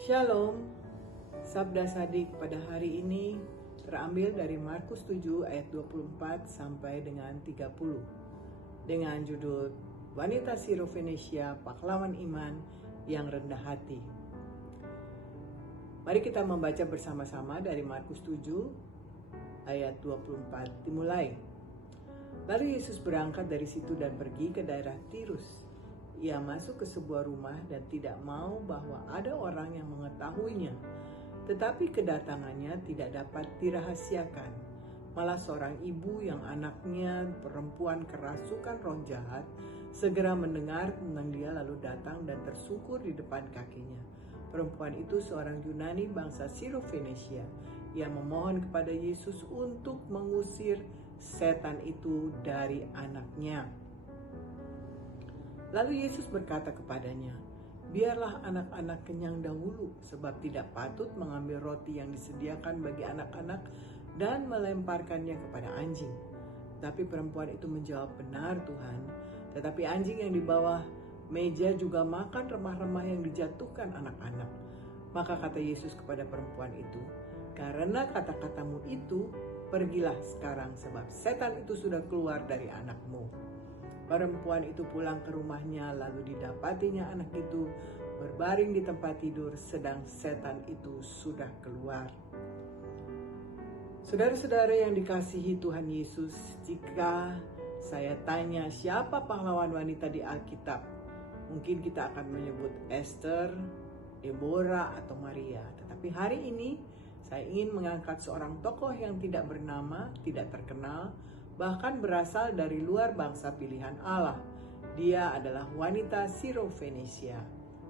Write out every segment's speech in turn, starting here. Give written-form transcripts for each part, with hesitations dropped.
Shalom, Sabda Sadik pada hari ini terambil dari Markus 7 ayat 24 sampai dengan 30 dengan judul Wanita Sirofenesia Pahlawan Iman yang Rendah Hati. Mari kita membaca bersama-sama dari Markus 7 ayat 24 dimulai. Lalu Yesus berangkat dari situ dan pergi ke daerah Tirus. Ia masuk ke sebuah rumah dan tidak mau bahwa ada orang yang mengetahuinya. Tetapi kedatangannya tidak dapat dirahasiakan. Malah seorang ibu yang anaknya perempuan kerasukan roh jahat segera mendengar tentang dia lalu datang dan tersungkur di depan kakinya. Perempuan itu seorang Yunani bangsa Sirofenesia. Ia memohon kepada Yesus untuk mengusir setan itu dari anaknya. Lalu Yesus berkata kepadanya, "Biarlah anak-anak kenyang dahulu, sebab tidak patut mengambil roti yang disediakan bagi anak-anak dan melemparkannya kepada anjing." Tapi perempuan itu menjawab, "Benar Tuhan, tetapi anjing yang di bawah meja juga makan remah-remah yang dijatuhkan anak-anak." Maka kata Yesus kepada perempuan itu, "Karena kata-katamu itu, pergilah sekarang, sebab setan itu sudah keluar dari anakmu." Perempuan itu pulang ke rumahnya, lalu didapatinya anak itu berbaring di tempat tidur, sedang setan itu sudah keluar. Saudara-saudara yang dikasihi Tuhan Yesus, jika saya tanya siapa pahlawan wanita di Alkitab, mungkin kita akan menyebut Esther, Deborah, atau Maria. Tetapi hari ini saya ingin mengangkat seorang tokoh yang tidak bernama, tidak terkenal, bahkan berasal dari luar bangsa pilihan Allah. Dia adalah wanita Sirofenesia,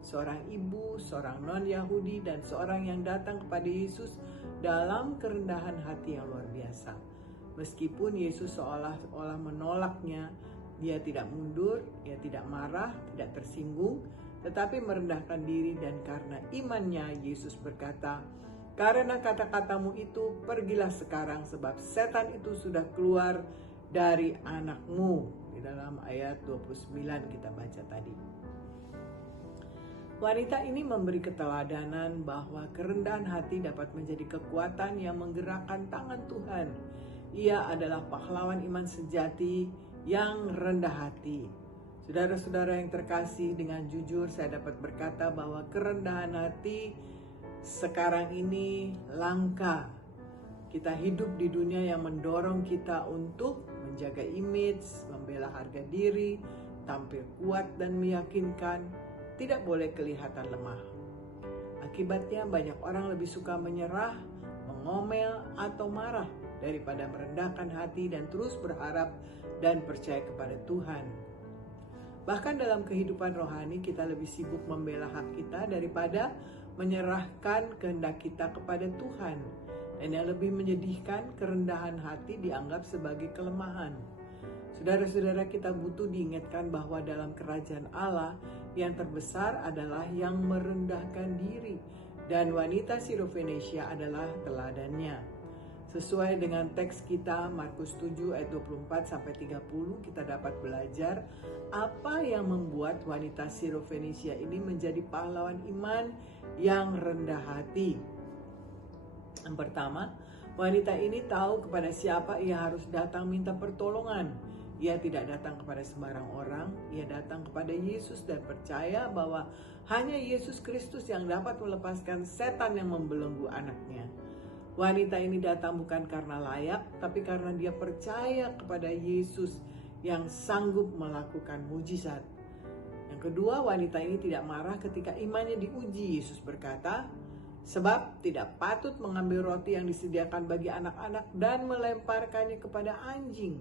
seorang ibu, seorang non-Yahudi, dan seorang yang datang kepada Yesus dalam kerendahan hati yang luar biasa. Meskipun Yesus seolah-olah menolaknya, dia tidak mundur, dia tidak marah, tidak tersinggung, tetapi merendahkan diri, dan karena imannya Yesus berkata, "Karena kata-katamu itu, pergilah sekarang, sebab setan itu sudah keluar dari anakmu." Di dalam ayat 29 kita baca tadi. Wanita ini memberi keteladanan bahwa kerendahan hati dapat menjadi kekuatan yang menggerakkan tangan Tuhan. Ia adalah pahlawan iman sejati yang rendah hati. Saudara-saudara yang terkasih, dengan jujur saya dapat berkata bahwa kerendahan hati sekarang ini langka. Kita hidup di dunia yang mendorong kita untuk menjaga image, membela harga diri, tampil kuat dan meyakinkan, tidak boleh kelihatan lemah. Akibatnya banyak orang lebih suka menyerah, mengomel, atau marah daripada merendahkan hati dan terus berharap dan percaya kepada Tuhan. Bahkan dalam kehidupan rohani kita lebih sibuk membela hak kita daripada menyerahkan kehendak kita kepada Tuhan. Dan yang lebih menyedihkan, kerendahan hati dianggap sebagai kelemahan. Saudara-saudara, kita butuh diingatkan bahwa dalam kerajaan Allah yang terbesar adalah yang merendahkan diri. Dan wanita Sirofenesia adalah teladannya. Sesuai dengan teks kita Markus 7 ayat 24 sampai 30, kita dapat belajar apa yang membuat wanita Sirofenesia ini menjadi pahlawan iman yang rendah hati. Yang pertama, wanita ini tahu kepada siapa ia harus datang minta pertolongan. Ia tidak datang kepada sembarang orang, ia datang kepada Yesus dan percaya bahwa hanya Yesus Kristus yang dapat melepaskan setan yang membelenggu anaknya. Wanita ini datang bukan karena layak, tapi karena dia percaya kepada Yesus yang sanggup melakukan mujizat. Yang kedua, wanita ini tidak marah ketika imannya diuji. Yesus berkata, "Sebab tidak patut mengambil roti yang disediakan bagi anak-anak dan melemparkannya kepada anjing."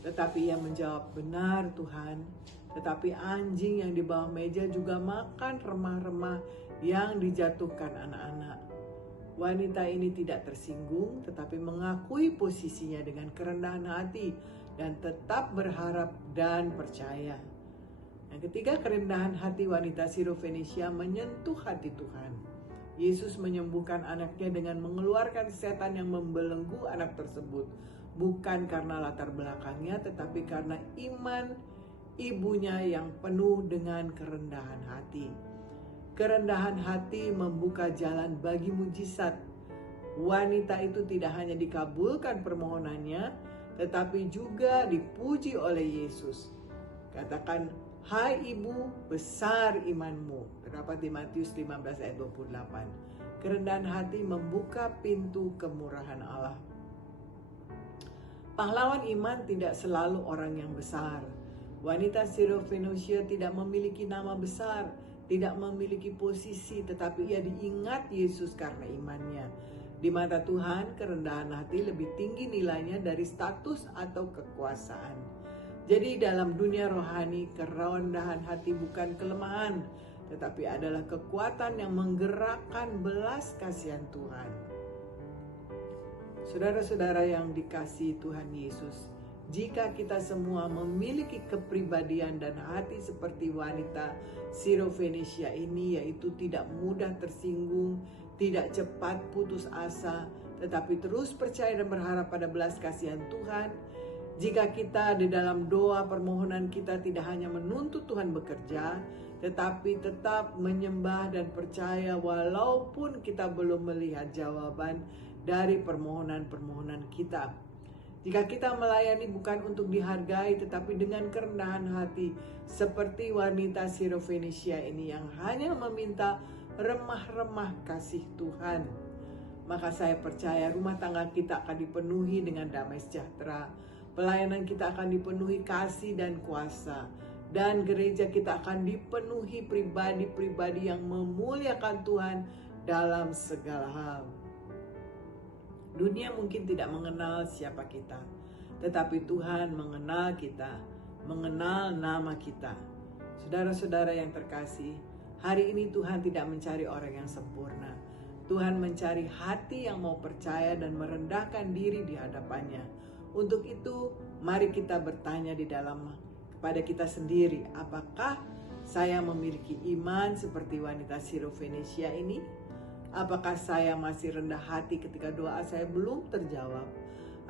Tetapi ia menjawab, "Benar Tuhan, tetapi anjing yang di bawah meja juga makan remah-remah yang dijatuhkan anak-anak." Wanita ini tidak tersinggung, tetapi mengakui posisinya dengan kerendahan hati dan tetap berharap dan percaya. Yang ketiga, kerendahan hati wanita Sirofenesia menyentuh hati Tuhan. Yesus menyembuhkan anaknya dengan mengeluarkan setan yang membelenggu anak tersebut, bukan karena latar belakangnya, tetapi karena iman ibunya yang penuh dengan kerendahan hati. Kerendahan hati membuka jalan bagi mujizat. Wanita itu tidak hanya dikabulkan permohonannya, tetapi juga dipuji oleh Yesus. Katakan, "Hai ibu, besar imanmu." Terdapat di Matius 15 ayat 28. Kerendahan hati membuka pintu kemurahan Allah. Pahlawan iman tidak selalu orang yang besar. Wanita Sirofenusia tidak memiliki nama besar, tidak memiliki posisi, tetapi ia diingat Yesus karena imannya. Di mata Tuhan, kerendahan hati lebih tinggi nilainya dari status atau kekuasaan. Jadi dalam dunia rohani, kerendahan hati bukan kelemahan, tetapi adalah kekuatan yang menggerakkan belas kasihan Tuhan. Saudara-saudara yang dikasihi Tuhan Yesus, jika kita semua memiliki kepribadian dan hati seperti wanita Sirofenusia ini, yaitu tidak mudah tersinggung, tidak cepat putus asa, tetapi terus percaya dan berharap pada belas kasihan Tuhan. Jika kita di dalam doa permohonan kita tidak hanya menuntut Tuhan bekerja, tetapi tetap menyembah dan percaya walaupun kita belum melihat jawaban dari permohonan-permohonan kita. Jika kita melayani bukan untuk dihargai, tetapi dengan kerendahan hati, seperti wanita Sirofenusia ini yang hanya meminta remah-remah kasih Tuhan, maka saya percaya rumah tangga kita akan dipenuhi dengan damai sejahtera, pelayanan kita akan dipenuhi kasih dan kuasa, dan gereja kita akan dipenuhi pribadi-pribadi yang memuliakan Tuhan dalam segala hal. Dunia mungkin tidak mengenal siapa kita, tetapi Tuhan mengenal kita, mengenal nama kita. Saudara-saudara yang terkasih, hari ini Tuhan tidak mencari orang yang sempurna. Tuhan mencari hati yang mau percaya dan merendahkan diri di hadapannya. Untuk itu, mari kita bertanya di dalam kepada kita sendiri, apakah saya memiliki iman seperti wanita Sirofenusia ini? Apakah saya masih rendah hati ketika doa saya belum terjawab?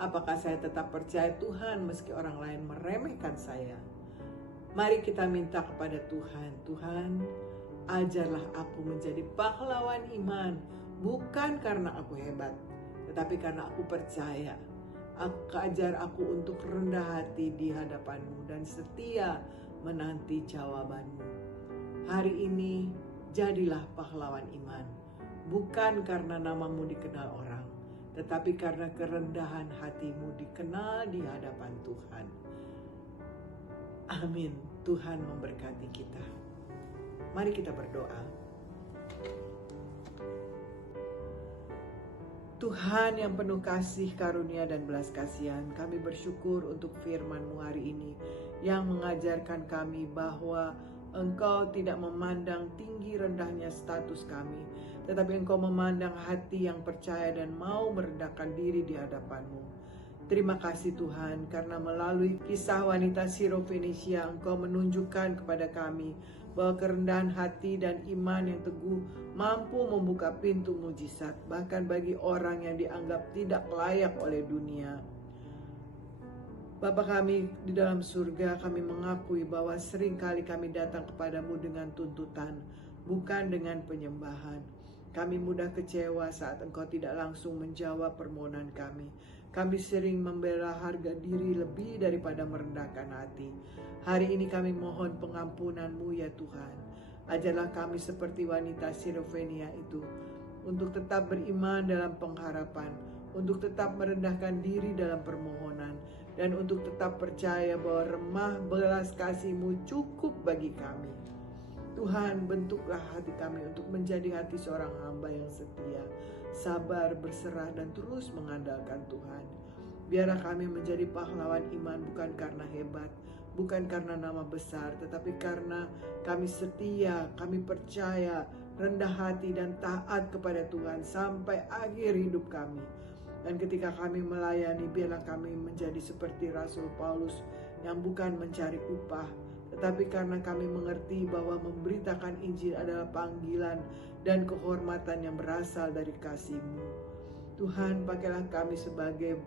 Apakah saya tetap percaya Tuhan meski orang lain meremehkan saya? Mari kita minta kepada Tuhan, Tuhan, ajarlah aku menjadi pahlawan iman, bukan karena aku hebat, tetapi karena aku percaya. Ajar aku untuk rendah hati di hadapan-Mu dan setia menanti jawaban-Mu. Hari ini jadilah pahlawan iman, bukan karena namamu dikenal orang, tetapi karena kerendahan hatimu dikenal di hadapan Tuhan. Amin. Tuhan memberkati kita. Mari kita berdoa. Tuhan yang penuh kasih, karunia, dan belas kasihan, kami bersyukur untuk firman-Mu hari ini yang mengajarkan kami bahwa Engkau tidak memandang tinggi rendahnya status kami, tetapi Engkau memandang hati yang percaya dan mau merendahkan diri di hadapan-Mu. Terima kasih Tuhan, karena melalui kisah wanita Sirofenusia Engkau menunjukkan kepada kami bahwa kerendahan hati dan iman yang teguh mampu membuka pintu mujizat, bahkan bagi orang yang dianggap tidak layak oleh dunia. Bapa kami di dalam surga, kami mengakui bahwa seringkali kami datang kepadamu dengan tuntutan, bukan dengan penyembahan. Kami mudah kecewa saat Engkau tidak langsung menjawab permohonan kami. Kami sering membela harga diri lebih daripada merendahkan hati. Hari ini kami mohon pengampunan-Mu ya Tuhan. Ajarlah kami seperti wanita Sirofenusia itu, untuk tetap beriman dalam pengharapan, untuk tetap merendahkan diri dalam permohonan, dan untuk tetap percaya bahwa remah belas kasih-Mu cukup bagi kami. Tuhan, bentuklah hati kami untuk menjadi hati seorang hamba yang setia, sabar, berserah, dan terus mengandalkan Tuhan. Biarlah kami menjadi pahlawan iman bukan karena hebat, bukan karena nama besar, tetapi karena kami setia, kami percaya, rendah hati, dan taat kepada Tuhan sampai akhir hidup kami. Dan ketika kami melayani, biarlah kami menjadi seperti Rasul Paulus yang bukan mencari upah, tetapi karena kami mengerti bahwa memberitakan Injil adalah panggilan dan kehormatan yang berasal dari kasih-Mu. Tuhan, pakailah kami sebagai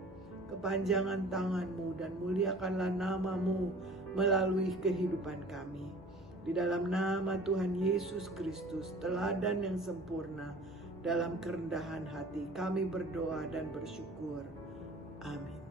kepanjangan tangan-Mu dan muliakanlah nama-Mu melalui kehidupan kami. Di dalam nama Tuhan Yesus Kristus, teladan yang sempurna, dalam kerendahan hati kami berdoa dan bersyukur. Amin.